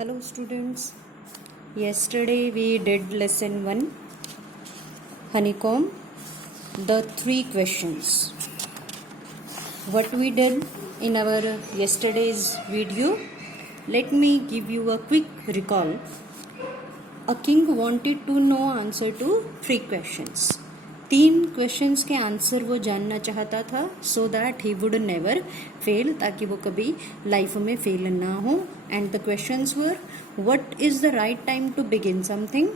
Hello students, yesterday we did lesson 1 honeycomb, the 3 questions. What we did in our yesterday's video, let me give you a quick recall. A king wanted to know answer to 3 questions. 3 questions के answer वो जानना चाहता था so that he would never fail, ताकि वो कभी life में fail ना हो. And the questions were, what is the right time to begin something,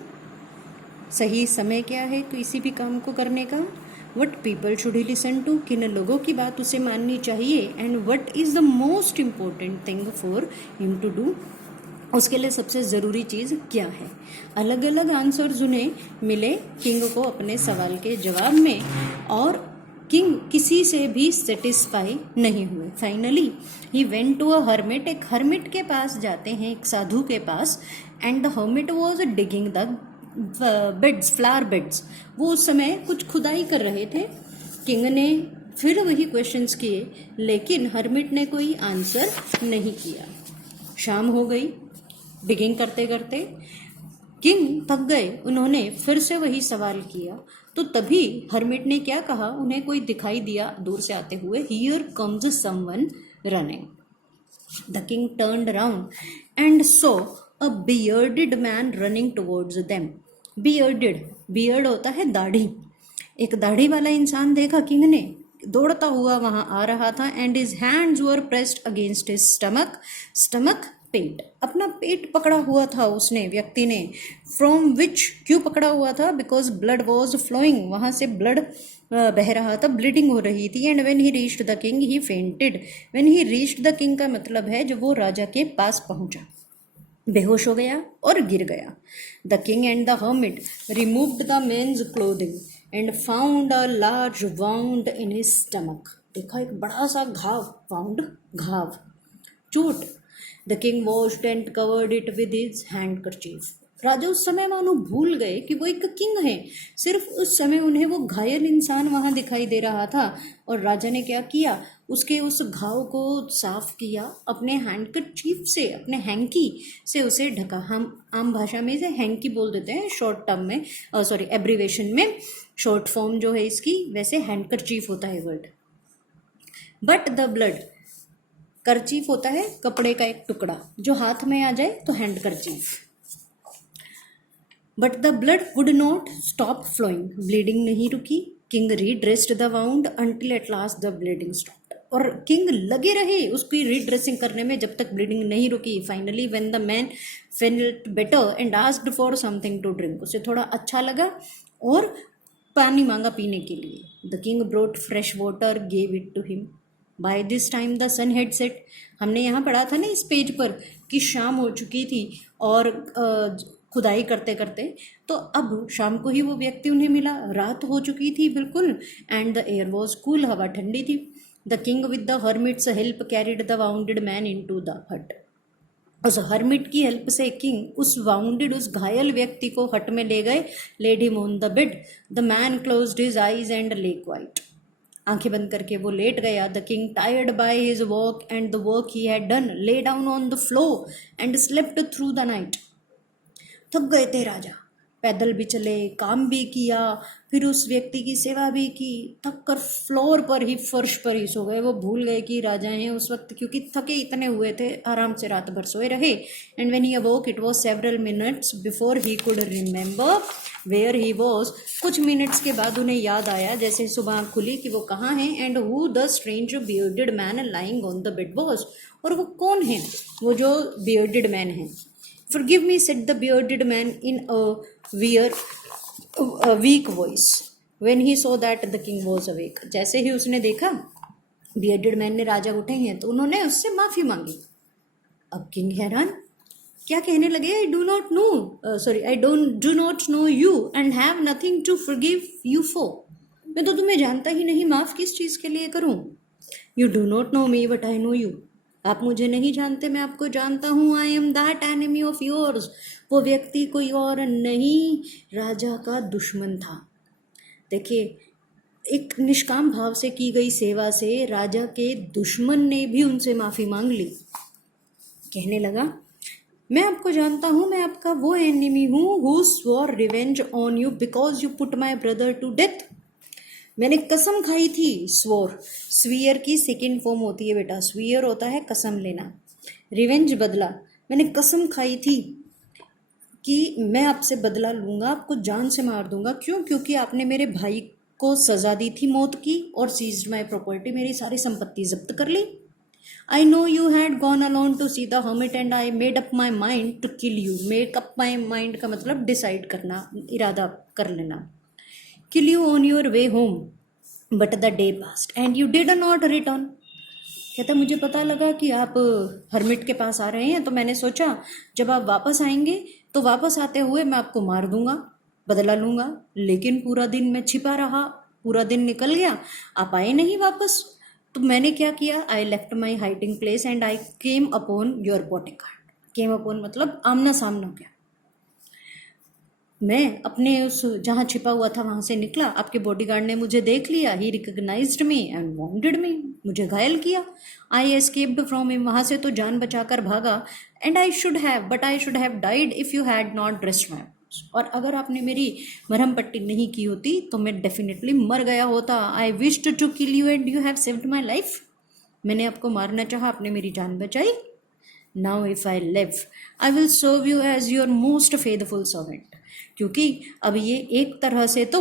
सही समय क्या है किसी भी काम को करने का. What people should he listen to, किन लोगों की बात उसे माननी चाहिए. And what is the most important thing for him to do, उसके लिए सबसे ज़रूरी चीज़ क्या है. अलग अलग आंसर्स उन्हें मिले किंग को अपने सवाल के जवाब में, और किंग किसी से भी सेटिस्फाई नहीं हुए. Finally he went to a hermit, एक हर्मिट के पास जाते हैं, एक साधु के पास. And the hermit was digging the beds, flower beds. वो उस समय कुछ खुदाई कर रहे थे. किंग ने फिर वही क्वेश्चंस किए, लेकिन हर्मिट ने कोई आंसर नहीं किया. शाम हो गई. डिगिंग करते करते किंग थक गए. उन्होंने फिर से वही सवाल किया, तो तभी हर्मिट ने क्या कहा, उन्हें कोई दिखाई दिया दूर से आते हुए. Here comes someone running. The king turned around and saw a bearded man running towards them. Bearded, beard होता है दाढ़ी. एक दाढ़ी वाला इंसान देखा किंग ने, दौड़ता हुआ वहां आ रहा था. And his hands were pressed against his stomach. Stomach पेट, अपना पेट पकड़ा हुआ था उसने, व्यक्ति ने. फ्रॉम विच, क्यों पकड़ा हुआ था, बिकॉज ब्लड वॉज फ्लोइंग, वहां से ब्लड बह रहा था, ब्लीडिंग हो रही थी. And when he reached the king he fainted. When he reached the king का मतलब है जब वो राजा के पास पहुंचा, बेहोश हो गया और गिर गया. The king and the hermit removed the man's clothing and found a large wound in his stomach. देखा एक बड़ा सा घाव, वाउंड घाव, चोट. The king washed and covered it with his handkerchief. राजा उस समय मानो भूल गए कि वो एक किंग है. सिर्फ उस समय उन्हें वो घायल इंसान वहां दिखाई दे रहा था, और राजा ने क्या किया, उसके उस घाव को साफ किया अपने हैंडकरचीफ से, अपने हैंकी से उसे ढका. हम आम भाषा में इसे हैंकी बोल देते हैं शॉर्ट टर्म में, सॉरी एब्रीवेशन में. शॉर्ट फॉर्म जो है इसकी, वैसे हैंडकरचीफ होता है वर्ड. बट द ब्लड, करचीफ होता है कपड़े का एक टुकड़ा जो हाथ में आ जाए तो handkerchief. But the blood would not stop flowing, bleeding नहीं रुकी. King redressed the wound until at last the bleeding stopped. और किंग लगे रहे उसकी रीड्रेसिंग करने में जब तक ब्लीडिंग नहीं रुकी. Finally when the man felt better and asked for something to drink, उसे थोड़ा अच्छा लगा और पानी मांगा पीने के लिए. The king brought fresh water, gave it to him. By this time the sun had set. हमने यहाँ पढ़ा था ना इस पेज पर कि शाम हो चुकी थी और खुदाई करते करते, तो अब शाम को ही वो व्यक्ति उन्हें मिला. रात हो चुकी थी बिल्कुल. And the air was cool, हवा ठंडी थी. The king with the hermit's help carried the wounded man into the hut. उस हर्मिट की हेल्प से किंग उस वाउंडेड, उस घायल व्यक्ति को हट में ले गए. Laid him on the bed. The man closed his eyes and lay quiet. आंखें बंद करके वो लेट गया. The king tired by his work and the work he had done lay down on the floor and slept through the night. थक गए थे राजा, पैदल भी चले, काम भी किया, फिर उस व्यक्ति की सेवा भी की. थक कर फ्लोर पर ही, फर्श पर ही सो गए. वो भूल गए कि राजा हैं उस वक्त, क्योंकि थके इतने हुए थे, आराम से रात भर सोए रहे. And when he awoke it was several minutes before he could remember where he was. कुछ मिनट्स के बाद उन्हें याद आया, जैसे सुबह खुली, कि वो कहाँ हैं. And who the strange bearded man lying on the bed was. और वो कौन है, वो जो बियर्डेड मैन है. Forgive me, said the bearded man in a weak voice when he saw that the king was awake. जैसे ही उसने देखा बियर्डेड मैन ने राजा उठे हैं, तो उन्होंने उससे माफी मांगी. अब किंग हैरान, क्या कहने लगे, I do not know, sorry I do not know you and have nothing to forgive you for. मैं तो तुम्हें जानता ही नहीं, माफ किस चीज के लिए करूं. You do not no me but I know you. आप मुझे नहीं जानते, मैं आपको जानता हूँ. I am that enemy of yours. वो व्यक्ति कोई और नहीं, राजा का दुश्मन था. देखिए, एक निष्काम भाव से की गई सेवा से राजा के दुश्मन ने भी उनसे माफ़ी मांग ली. कहने लगा, मैं आपको जानता हूँ, मैं आपका वो एनिमी हूँ who swore revenge on you because you put my brother to death. मैंने कसम खाई थी। स्वोर, स्वीयर की सेकेंड फॉर्म होती है बेटा, स्वीयर होता है कसम लेना, रिवेंज बदला। मैंने कसम खाई थी कि मैं आपसे बदला लूंगा, आपको जान से मार दूंगा। क्यों? क्योंकि आपने मेरे भाई को सजा दी थी मौत की और सीज्ड माई प्रॉपर्टी, मेरी सारी संपत्ति जब्त कर ली। I know you had gone alone to see the hermit and I made up my mind to kill you. Make up my mind का मतलब डिसाइड करना, इरादा कर लेना। Kill you on your way home but the day passed and you did not return. कहता मुझे पता लगा कि आप हर्मिट के पास आ रहे हैं, तो मैंने सोचा जब आप वापस आएंगे तो वापस आते हुए मैं आपको मार दूंगा, बदला लूंगा। लेकिन पूरा दिन मैं छिपा रहा, पूरा दिन निकल गया, आप आए नहीं वापस। तो मैंने क्या किया, I left my hiding place and I came upon your bodyguard. Came upon मतलब आमना सामना किया। मैं अपने उस जहाँ छिपा हुआ था वहाँ से निकला, आपके बॉडीगार्ड ने मुझे देख लिया, ही रिकग्नाइज्ड मी एंड वाउंडेड मी, मुझे घायल किया। आई एस्केप्ड फ्रॉम हिम, वहाँ से तो जान बचाकर भागा। And I should have died if you had not dressed my, और अगर आपने मेरी मरहम पट्टी नहीं की होती तो मैं डेफिनेटली मर गया होता। I wished to kill you and you have saved my life. मैंने आपको मारना चाहा, आपने मेरी जान बचाई। Now if I live I will serve you as your most faithful servant. क्योंकि अब ये एक तरह से तो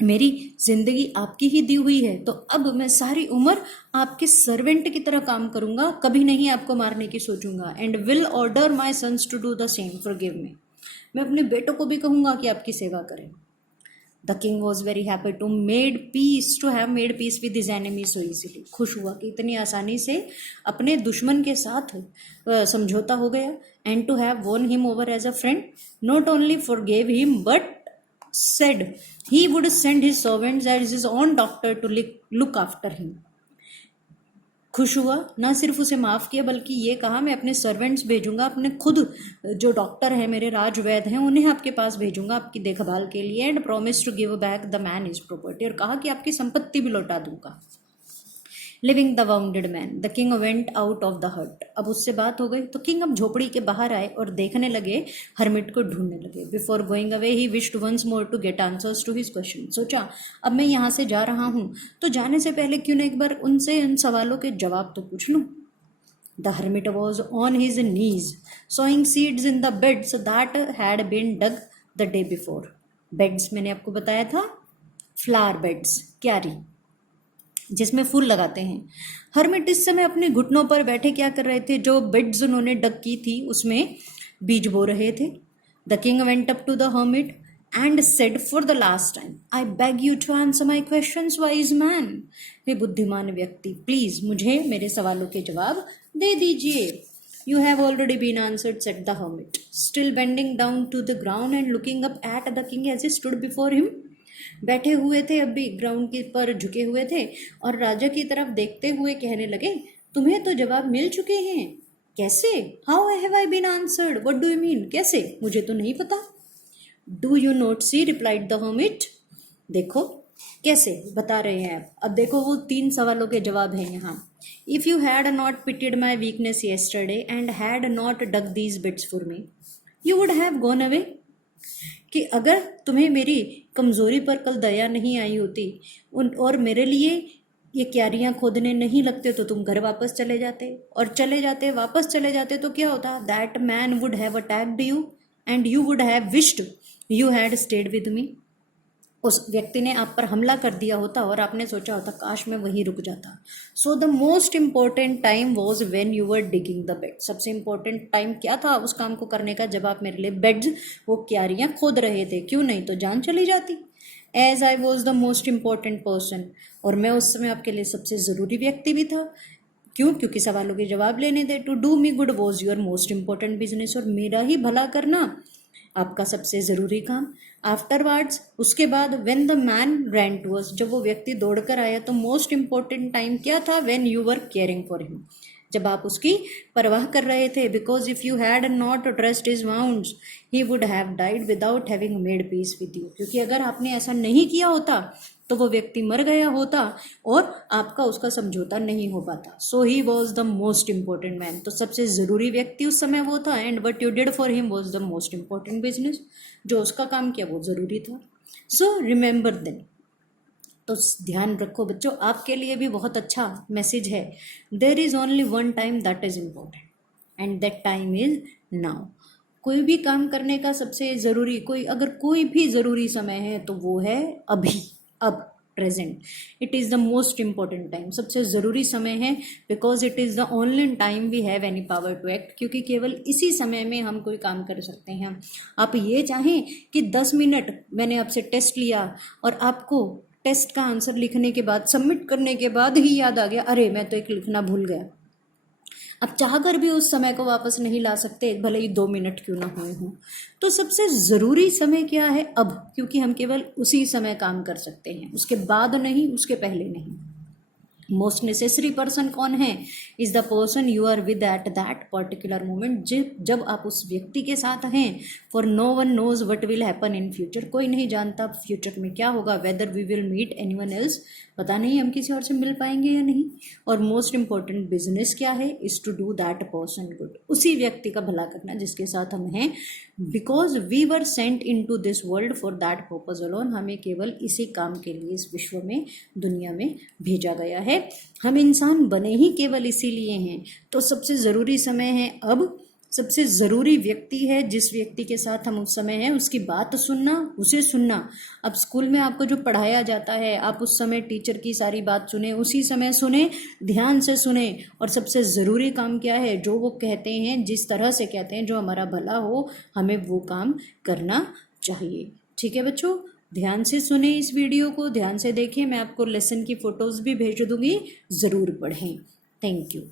मेरी जिंदगी आपकी ही दी हुई है, तो अब मैं सारी उम्र आपके सर्वेंट की तरह काम करूंगा, कभी नहीं आपको मारने की सोचूंगा। And will order my sons to do the same, forgive me. मैं अपने बेटों को भी कहूंगा कि आपकी सेवा करें। The king was very happy to have made peace with his enemy so easily. खुश हुआ कि इतनी आसानी से अपने दुश्मन के साथ समझौता हो गया। And to have won him over as a friend, not only forgave him but said he would send his servants as his own doctor to look after him। खुश हुआ, ना सिर्फ उसे माफ़ किया बल्कि ये कहा मैं अपने सर्वेंट्स भेजूंगा, अपने खुद जो डॉक्टर हैं, मेरे राजवैद्य हैं, उन्हें आपके पास भेजूंगा आपकी देखभाल के लिए। And promise to give back the man his property, और कहा कि आपकी संपत्ति भी लौटा दूंगा। Leaving the wounded man, the king went out of the hut. अब उससे बात हो गई तो किंग अब झोपड़ी के बाहर आए और देखने लगे, हर्मिट को ढूंढने लगे। Before going away he wished once more to get answers to his question. सोचा अब मैं यहाँ से जा रहा हूँ तो जाने से पहले क्यों ना एक बार उनसे इन सवालों के जवाब तो पूछ लूँ। The hermit was on his knees sowing seeds in the beds that had been dug the day before. Beds मैंने आपको बताया था, फ्लावर बेड्स, क्यारी जिसमें फूल लगाते हैं। हर्मिट इस समय अपने घुटनों पर बैठे क्या कर रहे थे, जो बेड्स उन्होंने डग की थी उसमें बीज बो रहे थे। The king went up to the hermit and said for the last time, I beg you to answer my questions wise man. हे बुद्धिमान व्यक्ति, प्लीज मुझे मेरे सवालों के जवाब दे दीजिए। You have already been answered, said the hermit, still bending down to the ground and looking up at the king as he stood before him। बैठे हुए थे, अब भी ग्राउंड के पर झुके हुए थे और राजा की तरफ देखते हुए कहने लगे, तुम्हें तो जवाब मिल चुके हैं। कैसे? How have I been answered, what do you mean? कैसे? मुझे तो नहीं पता। Do you not see, replied the hermit. देखो कैसे बता रहे हैं आप। अब देखो वो 3 सवालों के जवाब हैं यहाँ। If you had not pitied my weakness yesterday and had not dug these beds for me, you would have gone away. कि अगर तुम्हें मेरी कमज़ोरी पर कल दया नहीं आई होती और मेरे लिए ये क्यारियाँ खोदने नहीं लगते तो तुम घर वापस चले जाते, और वापस चले जाते तो क्या होता, that man would have attacked you and you would have wished you had stayed with me. उस व्यक्ति ने आप पर हमला कर दिया होता और आपने सोचा होता काश मैं वहीं रुक जाता। So the most important time was when you were digging the bed. सबसे इम्पोर्टेंट टाइम क्या था उस काम को करने का, जब आप मेरे लिए बेड्स, वो क्यारियाँ खोद रहे थे। क्यों नहीं तो जान चली जाती। As I was the most important person, और मैं उस समय आपके लिए सबसे ज़रूरी व्यक्ति भी था। क्यों? क्योंकि सवालों के जवाब लेने थे। To do me good was your most important business, और मेरा ही भला करना आपका सबसे ज़रूरी काम। आफ्टरवर्ड्स, उसके बाद, when the man ran to us, जब वो व्यक्ति दौड़ कर आया तो मोस्ट इम्पॉर्टेंट टाइम क्या था, when you were caring for him, जब आप उसकी परवाह कर रहे थे, because if you had not dressed his wounds he would have died without having made peace with you, क्योंकि अगर आपने ऐसा नहीं किया होता तो वो व्यक्ति मर गया होता और आपका उसका समझौता नहीं हो पाता. So he was the most important man. तो सबसे ज़रूरी व्यक्ति उस समय वो था. And what you did for him was the most important business. जो उसका काम किया वो ज़रूरी था. So remember then. तो ध्यान रखो बच्चों, आपके लिए भी बहुत अच्छा मैसेज है. There is only one time that is important and that time is now. कोई भी काम करने का सबसे ज़रूरी अगर कोई भी ज़रूरी समय है तो वो है अभी, अब, present. It is the most important time. सबसे ज़रूरी समय है because it is the only time we have any power to act. क्योंकि केवल इसी समय में हम कोई काम कर सकते हैं. आप ये चाहें कि 10 मिनट मैंने आपसे टेस्ट लिया और आपको टेस्ट का आंसर लिखने के बाद, सबमिट करने के बाद ही याद आ गया, अरे मैं तो एक लिखना भूल गया. अब चाहकर भी उस समय को वापस नहीं ला सकते, भले ही 2 मिनट क्यों ना हुए हों. तो सबसे ज़रूरी समय क्या है? अब. क्योंकि हम केवल उसी समय काम कर सकते हैं, उसके बाद नहीं, उसके पहले नहीं. मोस्ट नेसेसरी पर्सन कौन है? Is the person you are with at that particular moment. जब आप उस व्यक्ति के साथ हैं. For no one knows what will happen in future. कोई नहीं जानता फ्यूचर में क्या होगा. Whether we will meet anyone else, पता नहीं हम किसी और से मिल पाएंगे या नहीं. और मोस्ट इंपॉर्टेंट बिजनेस क्या है? Is to do that person good. उसी व्यक्ति का भला करना जिसके साथ हम हैं. Because we were sent into this world for that purpose alone. हमें केवल इसी काम के लिए इस विश्व में, दुनिया में भेजा गया है. हम इंसान बने ही केवल इसीलिए हैं. तो सबसे ज़रूरी समय है अब. सबसे ज़रूरी व्यक्ति है जिस व्यक्ति के साथ हम उस समय हैं, उसकी बात सुनना, उसे सुनना. अब स्कूल में आपको जो पढ़ाया जाता है, आप उस समय टीचर की सारी बात सुने, उसी समय सुने, ध्यान से सुने. और सबसे ज़रूरी काम क्या है? जो वो कहते हैं, जिस तरह से कहते हैं, जो हमारा भला हो, हमें वो काम करना चाहिए. ठीक है बच्चों, ध्यान से सुने इस वीडियो को, ध्यान से देखें. मैं आपको लेसन की फ़ोटोज़ भी भेज दूँगी, ज़रूर पढ़ें. Thank you.